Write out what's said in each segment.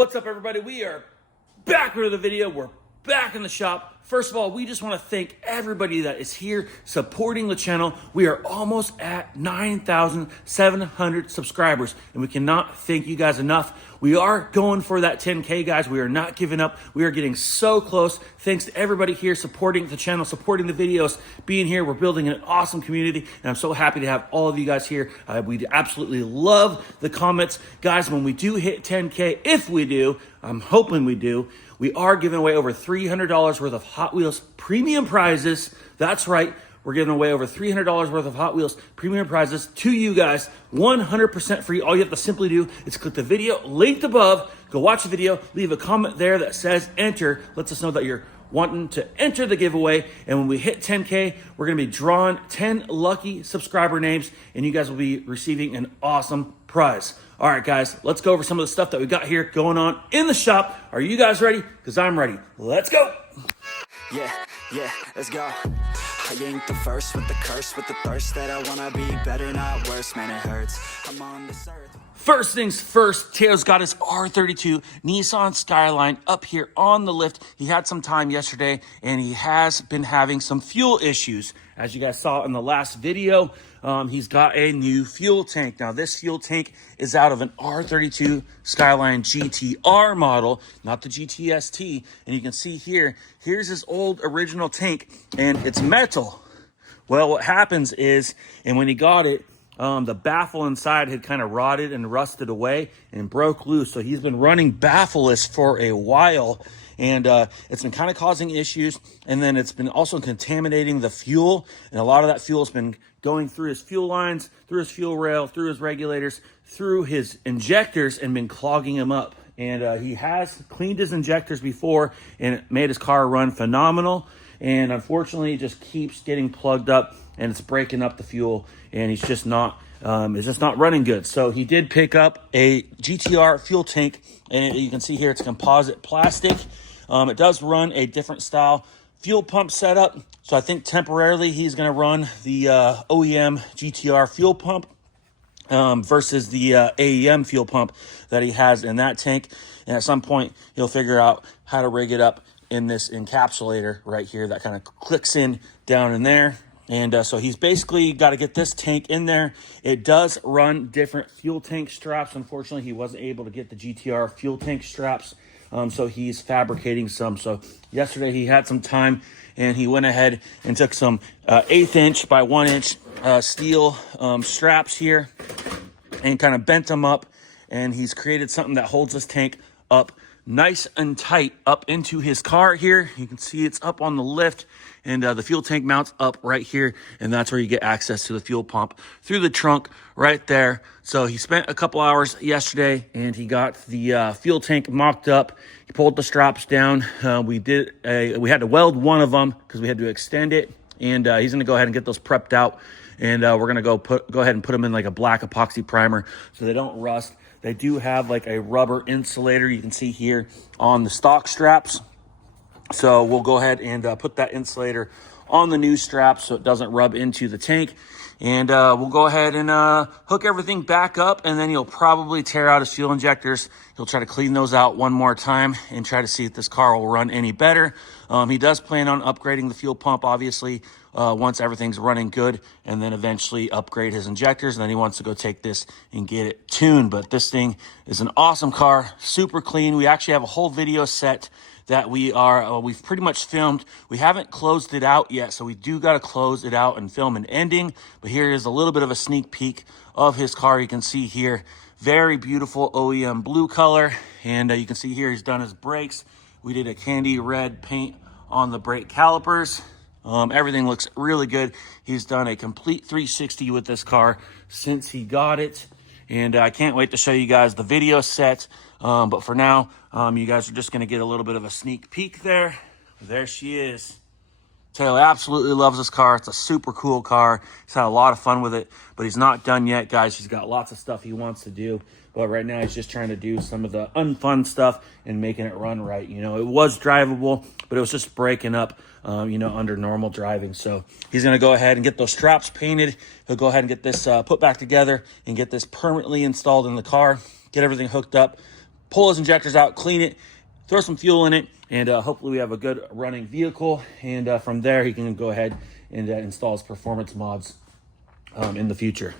What's up, everybody? We are back with the video. We're back in the shop. First of all, we just want to thank everybody that is here supporting the channel. We are almost at 9,700 subscribers, and we cannot thank you guys enough. We are going for that 10K, guys. We are not giving up. We are getting so close. Thanks to everybody here supporting the channel, supporting the videos, being here. We're building an awesome community, and I'm so happy to have all of you guys here. We absolutely love the comments. Guys, when we do hit 10K, if we do, I'm hoping we do, we are giving away over $300 worth of Hot Wheels premium prizes. That's right. We're giving away over $300 worth of Hot Wheels premium prizes to you guys, 100% free. All you have to simply do is click the video linked above, go watch the video, leave a comment there that says enter, lets us know that you're wanting to enter the giveaway. And when we hit 10K, we're going to be drawing 10 lucky subscriber names, and you guys will be receiving an awesome prize. All right, guys, let's go over some of the stuff that we got here going on in the shop. Are you guys ready? Because I'm ready. Let's go. Yeah, let's go. I ain't the first with the curse, with the thirst that I wanna be better, not worse. Man, it hurts. I'm on this earth. First things first, Teo'S got his R32 Nissan Skyline up here on the lift. He had some time yesterday, and he has been having some fuel issues. As you guys saw in the last video, he's got a new fuel tank. Now, this fuel tank is out of an R32 Skyline GTR model, not the GTST. And you can see here, here's his old original tank, and it's metal. Well, what happens is, and when he got it, the baffle inside had kind of rotted and rusted away and broke loose. So he's been running baffleless for a while, and it's been kind of causing issues. And then it's been also contaminating the fuel, and a lot of that fuel has been going through his fuel lines, through his fuel rail, through his regulators, through his injectors, and been clogging them up. And he has cleaned his injectors before, and it made his car run phenomenal. And unfortunately, it just keeps getting plugged up, and it's breaking up the fuel, and it's just not running good. So he did pick up a GTR fuel tank, and you can see here it's composite plastic. It does run a different style fuel pump setup, so I think temporarily he's going to run the OEM GTR fuel pump versus the AEM fuel pump that he has in that tank. And at some point, he'll figure out how to rig it up in this encapsulator right here that kind of clicks in down in there. And so he's basically got to get this tank in there. It does run different fuel tank straps. Unfortunately, he wasn't able to get the GTR fuel tank straps, so he's fabricating some. So yesterday he had some time, and he went ahead and took some 1/8 inch by 1 inch steel straps here and kind of bent them up, and he's created something that holds this tank up nice and tight up into his car here. You can see it's up on the lift, and the fuel tank mounts up right here, and that's where you get access to the fuel pump through the trunk right there. So he spent a couple hours yesterday, and he got the fuel tank mocked up. He pulled the straps down. We had to weld one of them because we had to extend it, and he's going to go ahead and get those prepped out, and we're going to go ahead and put them in like a black epoxy primer so they don't rust. They do have like a rubber insulator you can see here on the stock straps. So we'll go ahead and put that insulator on the new straps so it doesn't rub into the tank. And we'll go ahead and hook everything back up, and then he'll probably tear out his fuel injectors. He'll try to clean those out one more time and try to see if this car will run any better. He does plan on upgrading the fuel pump, obviously, once everything's running good, and then eventually upgrade his injectors. And then he wants to go take this and get it tuned. But this thing is an awesome car, super clean. We actually have a whole video set that we've pretty much filmed. We haven't closed it out yet, so we do got to close it out and film an ending. But here is a little bit of a sneak peek of his car. You can see here, very beautiful OEM blue color, and you can see here he's done his brakes. We did a candy red paint on the brake calipers. Everything looks really good. He's done a complete 360 with this car since he got it, and I can't wait to show you guys the video set. But for now, you guys are just going to get a little bit of a sneak peek there. There she is. Taylor absolutely loves this car. It's a super cool car. He's had a lot of fun with it, but he's not done yet, guys. He's got lots of stuff he wants to do. But right now, he's just trying to do some of the unfun stuff and making it run right. You know, it was drivable, but it was just breaking up, under normal driving. So he's going to go ahead and get those straps painted. He'll go ahead and get this put back together and get this permanently installed in the car, get everything hooked up, pull his injectors out, clean it, throw some fuel in it, and hopefully we have a good running vehicle. And from there, he can go ahead and install his performance mods in the future.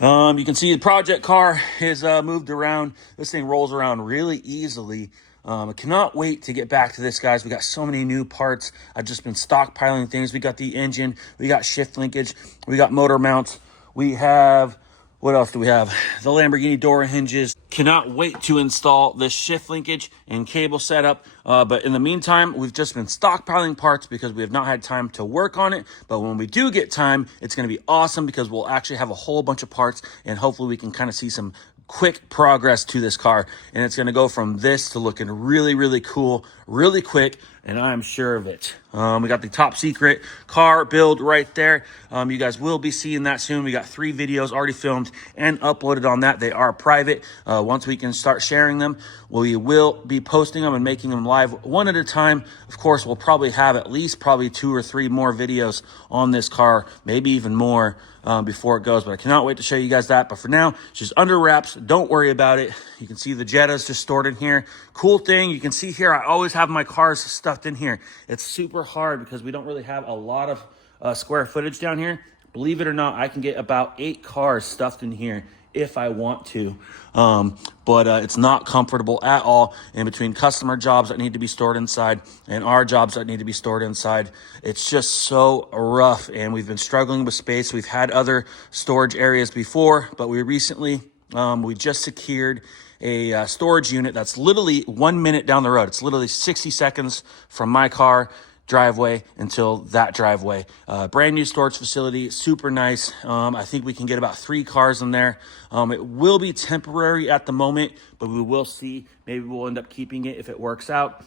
You can see the project car is moved around. This thing rolls around really easily. I cannot wait to get back to this, guys. We got so many new parts. I've just been stockpiling things. We got the engine, we got shift linkage, we got motor mounts, we have, what else do we have? The Lamborghini door hinges. Cannot wait to install this shift linkage and cable setup. But in the meantime, we've just been stockpiling parts because we have not had time to work on it. But when we do get time, it's going to be awesome because we'll actually have a whole bunch of parts, and hopefully we can kind of see some quick progress to this car. And it's going to go from this to looking really, really cool, really quick, and I'm sure of it. We got the top secret car build right there. You guys will be seeing that soon. We got 3 videos already filmed and uploaded on that. They are private. Once we can start sharing them, we will be posting them and making them live one at a time. Of course, we'll probably have at least 2 or 3 more videos on this car, maybe even more before it goes. But I cannot wait to show you guys that. But for now, it's just under wraps. Don't worry about it. You can see the Jetta's just stored in here. Cool thing, you can see here, I always have my cars stuffed in here. It's super hard because we don't really have a lot of square footage down here. Believe it or not, I can get about 8 cars stuffed in here if I want to. But it's not comfortable at all. In between customer jobs that need to be stored inside and our jobs that need to be stored inside, it's just so rough, and we've been struggling with space. We've had other storage areas before, but we recently, we just secured a storage unit that's literally 1 minute down the road. It's literally 60 seconds from my car driveway until that driveway. Brand new storage facility, super nice. I think we can get about 3 cars in there. It will be temporary at the moment, but we will see. Maybe we'll end up keeping it if it works out.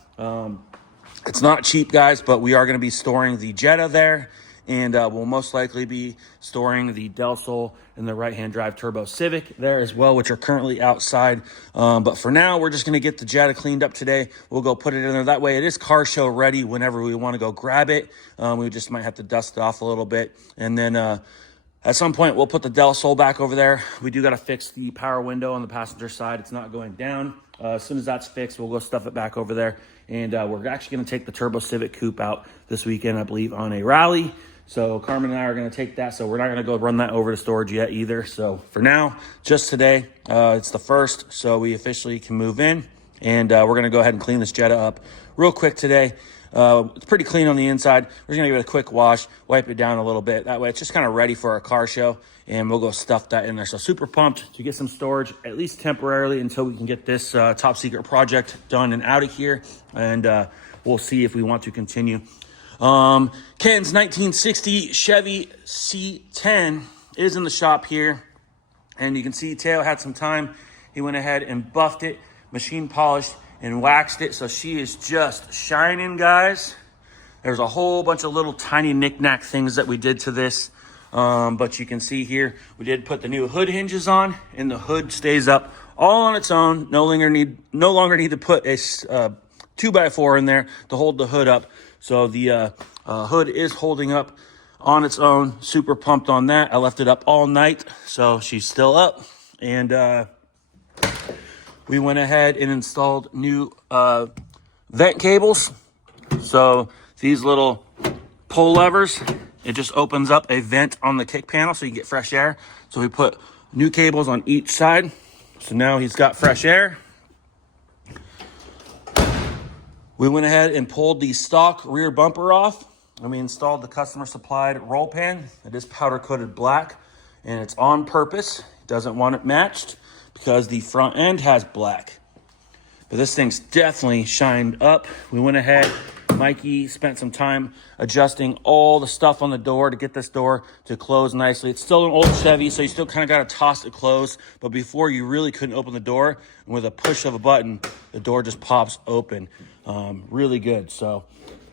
It's not cheap, guys, but we are going to be storing the Jetta there. And we'll most likely be storing the Del Sol and the right-hand drive turbo Civic there as well, which are currently outside. But for now, we're just going to get the Jetta cleaned up today. We'll go put it in there. That way it is car show ready whenever we want to go grab it. We just might have to dust it off a little bit. And then at some point, we'll put the Del Sol back over there. We do got to fix the power window on the passenger side. It's not going down. As soon as that's fixed, we'll go stuff it back over there. And we're actually going to take the turbo Civic Coupe out this weekend, I believe, on a rally. So Karmen and I are going to take that. So we're not going to go run that over to storage yet either. So for now, just today, it's the 1st. So we officially can move in. And we're going to go ahead and clean this Jetta up real quick today. It's pretty clean on the inside. We're going to give it a quick wash, wipe it down a little bit. That way it's just kind of ready for our car show. And we'll go stuff that in there. So super pumped to get some storage, at least temporarily, until we can get this top secret project done and out of here. And we'll see if we want to continue. Ken's 1960 Chevy C10 is in the shop here, and you can see Teo had some time. He went ahead and buffed it, machine polished, and waxed it, so she is just shining, guys. There's a whole bunch of little tiny knick-knack things that we did to this, but you can see here we did put the new hood hinges on, and the hood stays up all on its own. No longer need to put a 2x4 in there to hold the hood up. So the hood is holding up on its own. Super pumped on that. I left it up all night, so she's still up. And we went ahead and installed new vent cables. So these little pull levers, it just opens up a vent on the kick panel so you get fresh air. So we put new cables on each side. So now he's got fresh air. We went ahead and pulled the stock rear bumper off, and we installed the customer supplied roll pan. It is powder coated black, and it's on purpose. It doesn't want it matched because the front end has black. But this thing's definitely shined up. We went ahead, Mikey spent some time adjusting all the stuff on the door to get this door to close nicely. It's still an old Chevy, so you still kind of got to toss it closed. But before, you really couldn't open the door. And with a push of a button, the door just pops open. Really good. So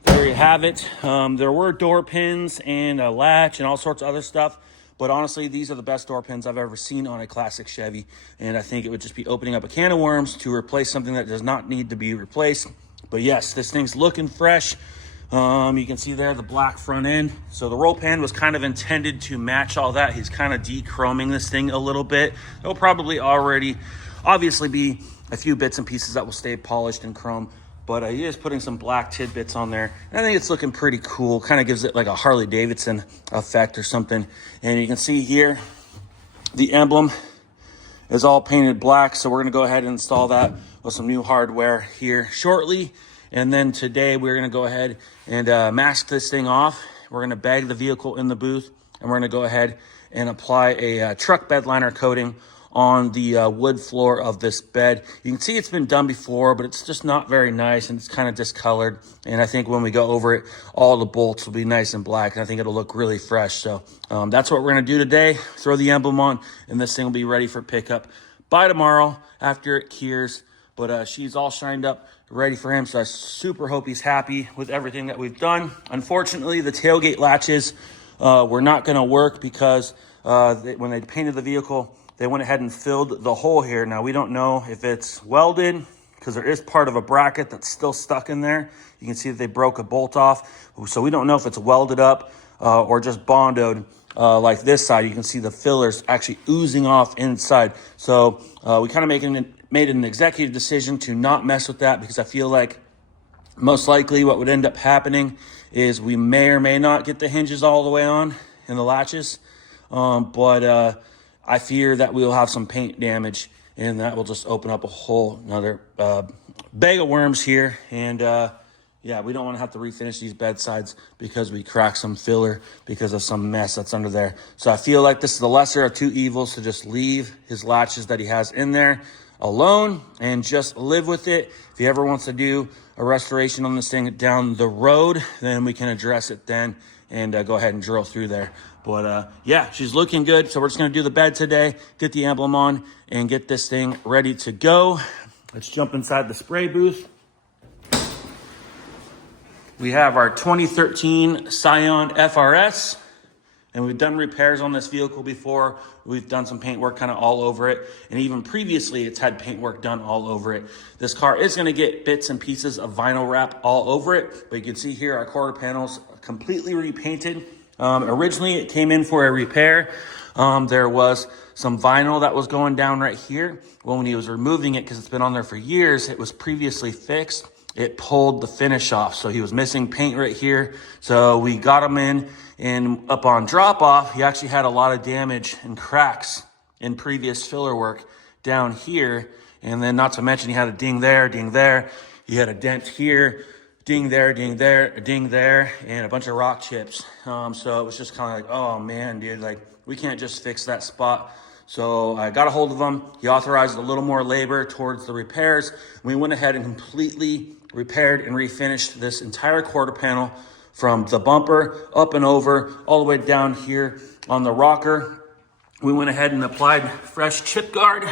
there you have it. There were door pins and a latch and all sorts of other stuff. But honestly, these are the best door pins I've ever seen on a classic Chevy. And I think it would just be opening up a can of worms to replace something that does not need to be replaced. But yes, this thing's looking fresh. You can see there the black front end. So the roll pan was kind of intended to match all that. He's kind of de-chroming this thing a little bit. It'll probably already obviously be a few bits and pieces that will stay polished and chrome. But he is putting some black tidbits on there. And I think it's looking pretty cool. Kind of gives it like a Harley Davidson effect or something. And you can see here, the emblem is all painted black. So we're gonna go ahead and install that with some new hardware here shortly. And then today we're gonna go ahead and mask this thing off. We're gonna bag the vehicle in the booth, and we're gonna go ahead and apply a truck bed liner coating on the wood floor of this bed. You can see it's been done before, but it's just not very nice, and it's kind of discolored. And I think when we go over it, all the bolts will be nice and black, and I think it'll look really fresh. So that's what we're gonna do today. Throw the emblem on, and this thing will be ready for pickup by tomorrow after it cures. But she's all shined up, ready for him. So I super hope he's happy with everything that we've done. Unfortunately, the tailgate latches were not gonna work because when they painted the vehicle, they went ahead and filled the hole here. Now, we don't know if it's welded because there is part of a bracket that's still stuck in there. You can see that they broke a bolt off. So we don't know if it's welded up or just bondoed like this side. You can see the fillers actually oozing off inside. So we kind of made an executive decision to not mess with that, because I feel like most likely what would end up happening is we may or may not get the hinges all the way on in the latches. But I fear that we'll have some paint damage, and that will just open up a whole another bag of worms here. And yeah, we don't want to have to refinish these bedsides because we cracked some filler because of some mess that's under there. So I feel like this is the lesser of two evils, to just leave his latches that he has in there alone and just live with it. If he ever wants to do a restoration on this thing down the road, then we can address it then and go ahead and drill through there. But yeah, she's looking good. So we're just gonna do the bed today, get the emblem on, and get this thing ready to go. Let's jump inside the spray booth. We have our 2013 Scion FRS, and we've done repairs on this vehicle before. We've done some paint work kind of all over it, and even previously it's had paint work done all over it. This car is gonna get bits and pieces of vinyl wrap all over it, but you can see here our quarter panels completely repainted. Originally it came in for a repair. There was some vinyl that was going down right here. Well, when he was removing it, because it's been on there for years, it was previously fixed. It pulled the finish off. So he was missing paint right here. So we got him in, and up on drop off, he actually had a lot of damage and cracks in previous filler work down here. And then not to mention he had a ding there, ding there. He had a dent here. Ding there, ding there, a ding there, and a bunch of rock chips. So it was just kind of like, oh man, dude, like we can't just fix that spot. So I got a hold of him. He authorized a little more labor towards the repairs. We went ahead and completely repaired and refinished this entire quarter panel from the bumper up and over, all the way down here on the rocker. We went ahead and applied fresh chip guard.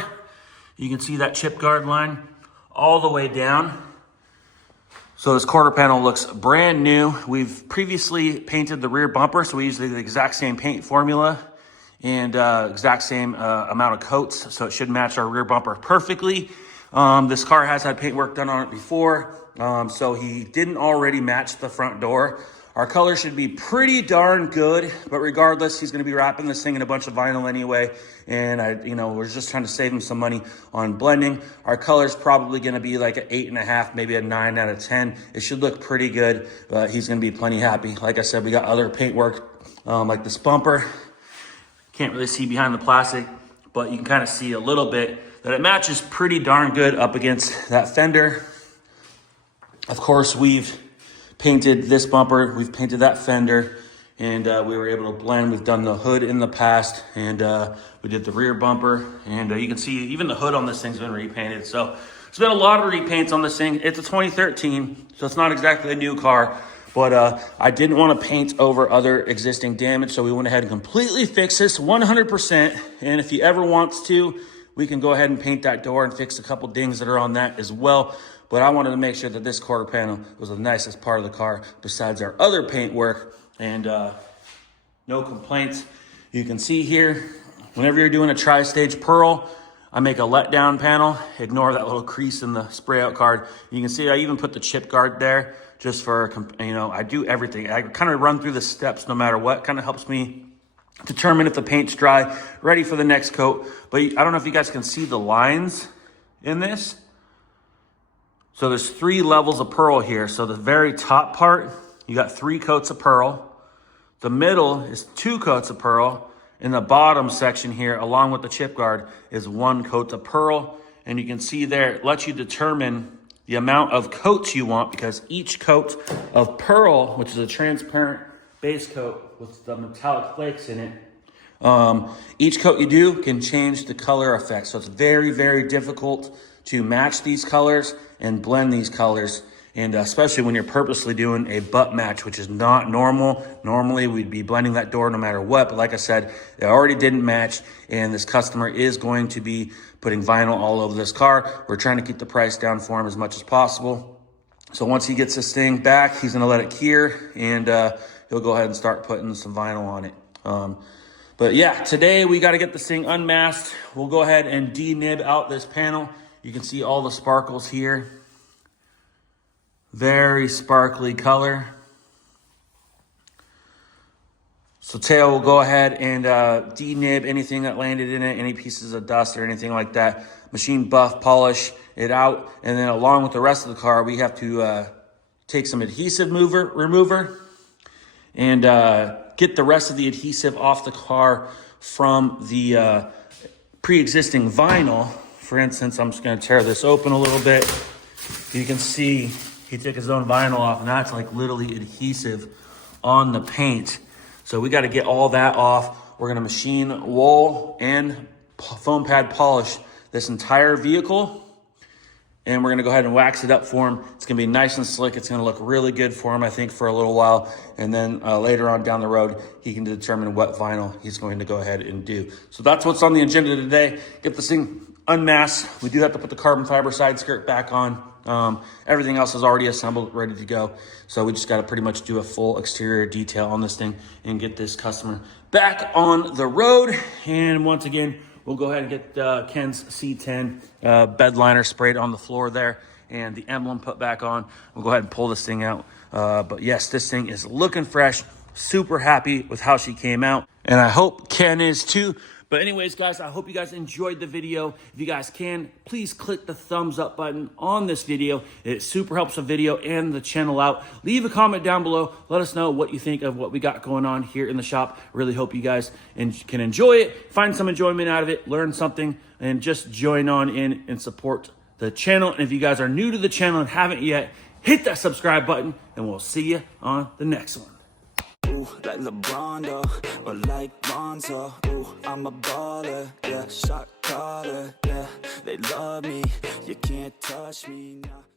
You can see that chip guard line all the way down. So this quarter panel looks brand new. We've previously painted the rear bumper, so we use the exact same paint formula and exact same amount of coats, so it should match our rear bumper perfectly. This car has had paint work done on it before, so he didn't already match the front door. Our color should be pretty darn good, but regardless, he's gonna be wrapping this thing in a bunch of vinyl anyway. And we're just trying to save him some money on blending. Our color's probably gonna be like an 8.5, maybe a 9 out of 10. It should look pretty good, but he's gonna be plenty happy. Like I said, we got other paint work, like this bumper. Can't really see behind the plastic, but you can kind of see a little bit that it matches pretty darn good up against that fender. Of course, we've painted this bumper, we've painted that fender, and we were able to blend. We've done the hood in the past, and we did the rear bumper, and you can see even the hood on this thing's been repainted. So there's been a lot of repaints on this thing. It's a 2013, so it's not exactly a new car, but I didn't want to paint over other existing damage, so we went ahead and completely fixed this 100%. And if he ever wants to, we can go ahead and paint that door and fix a couple dings that are on that as well. But I wanted to make sure that this quarter panel was the nicest part of the car besides our other paint work, and no complaints. You can see here, whenever you're doing a tri-stage pearl, I make a letdown panel. Ignore that little crease in the spray out card. You can see I even put the chip guard there just for, I do everything. I kind of run through the steps no matter what. Kind of helps me determine if the paint's dry, ready for the next coat. But I don't know if you guys can see the lines in this. So there's 3 levels of pearl here. So the very top part, you got 3 coats of pearl. The middle is 2 coats of pearl. In the bottom section here, along with the chip guard, is 1 coat of pearl. And you can see there, it lets you determine the amount of coats you want, because each coat of pearl, which is a transparent base coat with the metallic flakes in it, each coat you do can change the color effect. So it's very, very difficult to match these colors and blend these colors. And especially when you're purposely doing a butt match, which is not normal. Normally we'd be blending that door no matter what. But like I said, it already didn't match. And this customer is going to be putting vinyl all over this car. We're trying to keep the price down for him as much as possible. So once he gets this thing back, he's gonna let it cure, and he'll go ahead and start putting some vinyl on it. But yeah, today we gotta get this thing unmasked. We'll go ahead and denib out this panel. You can see all the sparkles here. Very sparkly color. So Teo will go ahead and denib anything that landed in it, any pieces of dust or anything like that. Machine buff, polish it out, and then along with the rest of the car, we have to take some adhesive remover and get the rest of the adhesive off the car from the pre-existing vinyl. For instance, I'm just going to tear this open a little bit. You can see he took his own vinyl off, and that's like literally adhesive on the paint. So we got to get all that off. We're going to machine wool and foam pad polish this entire vehicle, and we're going to go ahead and wax it up for him. It's going to be nice and slick. It's going to look really good for him, I think, for a little while. And then later on down the road, he can determine what vinyl he's going to go ahead and do. So that's what's on the agenda today. Get this thing unmasked. We do have to put the carbon fiber side skirt back on. Everything else is already assembled, ready to go. So we just got to pretty much do a full exterior detail on this thing and get this customer back on the road. And once again, we'll go ahead and get Ken's C10 bed liner sprayed on the floor there and the emblem put back on. We'll go ahead and pull this thing out. But yes, this thing is looking fresh. Super happy with how she came out. And I hope Ken is too. But anyways, guys, I hope you guys enjoyed the video. If you guys can, please click the thumbs up button on this video. It super helps the video and the channel out. Leave a comment down below. Let us know what you think of what we got going on here in the shop. Really hope you guys can enjoy it, find some enjoyment out of it, learn something, and just join on in and support the channel. And if you guys are new to the channel and haven't yet, hit that subscribe button, and we'll see you on the next one. Ooh, like LeBron, though, or like Lonzo. Ooh, I'm a baller, yeah, shot caller, yeah. They love me, you can't touch me now.